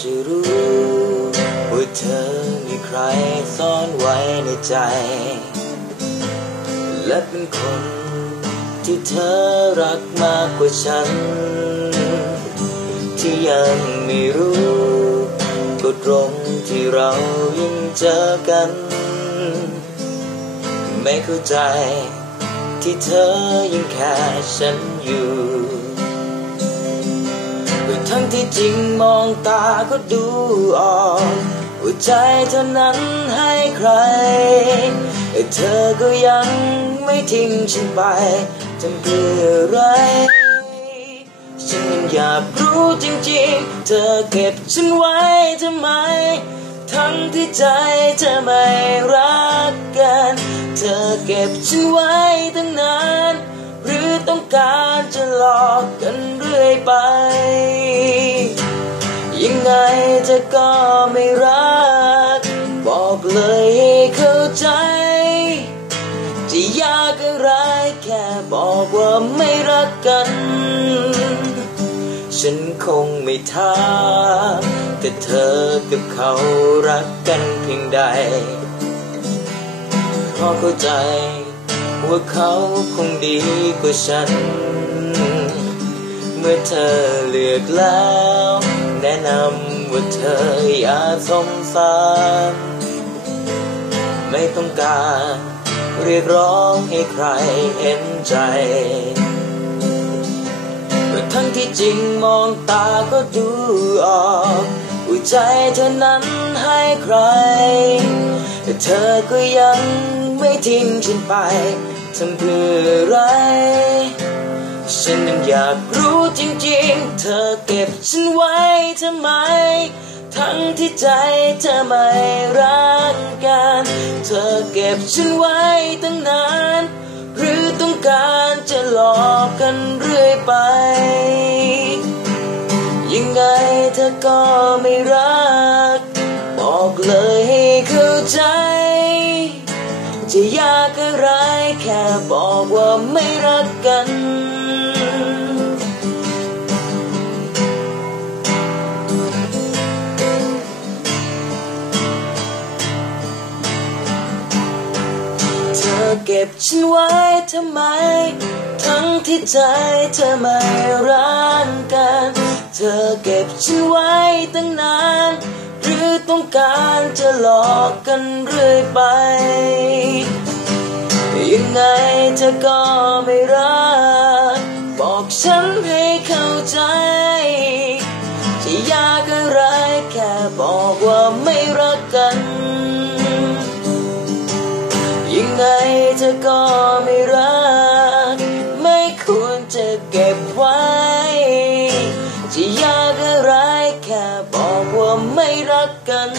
จะรู้ว่าเธอมีใครซ่อนไว้ในใจ และเป็นคนที่เธอรักมากกว่าฉัน ที่ยังไม่รู้ก็ตรงที่เรายังเจอกัน ไม่เข้าใจที่เธอยังแค่ฉันอยู่ ทั้งที่จริงมองตาก็ดูออกว่าใจเธอนั้นให้ใครแต่เธอก็ยังไม่ทิ้งฉันไปทำเพื่ออะไร ฉันยังอยากรู้จริงๆ เธอเก็บฉันไว้ทำไม ทั้งที่ใจเธอไม่รักกัน เธอเก็บฉันไว้ตั้งนาน รือต้องการจะหลอกกันเรื่อยไป ยังไงเธอก็ไม่รัก บอกเลยให้เข้าใจ จะยากอะไรแค่บอกว่าไม่รักกัน ฉันคงไม่ถามแต่เธอกับเขารักกันเพียงใดเพราะเข้าใจ ว่าเขาคงดีกว่าฉัน เมื่อเธอเลือกแล้ว แนะนำว่าเธออย่าสงสารไม่ต้องการ เรียกร้องให้ใครเห็นใจทั้งที่จริงมองตาก็ดูออกว่าใจเธอนั้นให้ใคร แต่เธอก็ยังไม่ทิ้งฉันไป ทำเพื่ออะไร ฉันยังอยากรู้จริงๆ เธอเก็บฉันไว้ทำไม ทั้งที่ใจเธอไม่รักกัน เธอเก็บฉันไว้ตั้งนาน หรือต้องการจะหลอกกันเรื่อยไป ยังไงเธอก็ไม่รัก บอกเลยให้เข้าใจ จะยากอะไร แค่บอกว่าไม่รักกัน เธอเก็บฉันไว้ทำไม ทั้งที่ใจเธอไม่รักกัน เธอเก็บฉันไว้ตั้งนาน หรือต้องการจะหลอกกันเรื่อยไป ไงเธอก็ไม่รัก บอกฉันให้เข้าใจ จะยากอะไรแค่บอกว่าไม่รักกัน ยังไงเธอก็ไม่รัก ไม่ควรจะเก็บไว้ จะยากอะไรแค่บอกว่าไม่รักกัน